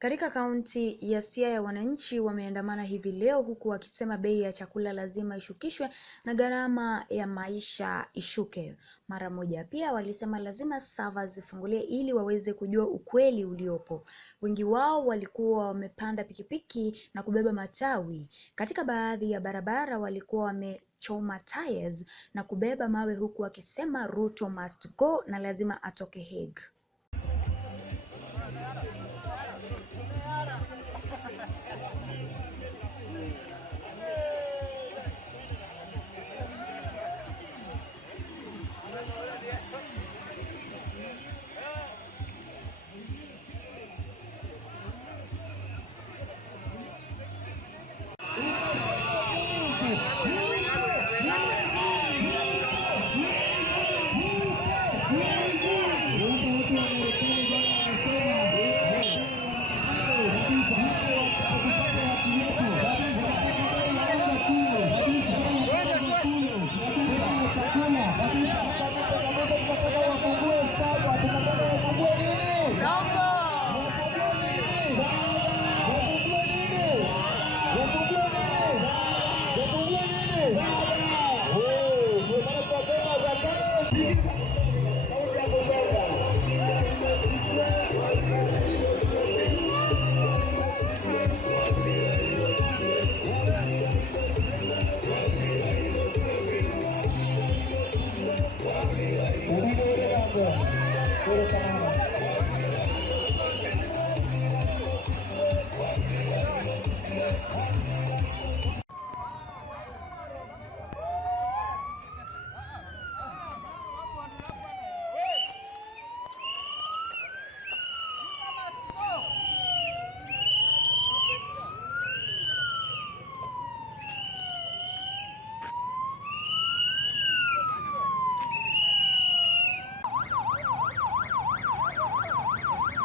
Katika kaunti ya Siaya, wananchi wameandamana hivi leo huku wakisema bei ya chakula lazima ishukishwe na gharama ya maisha ishuke mara moja. Pia walisema lazima sava zifunguliwe ili waweze kujua ukweli uliopo. Wengi wao walikuwa wamepanda pikipiki na kubeba matawi. Katika baadhi ya barabara walikuwa wamechoma tires na kubeba mawe huku wakisema Ruto must go na lazima atoke Hague.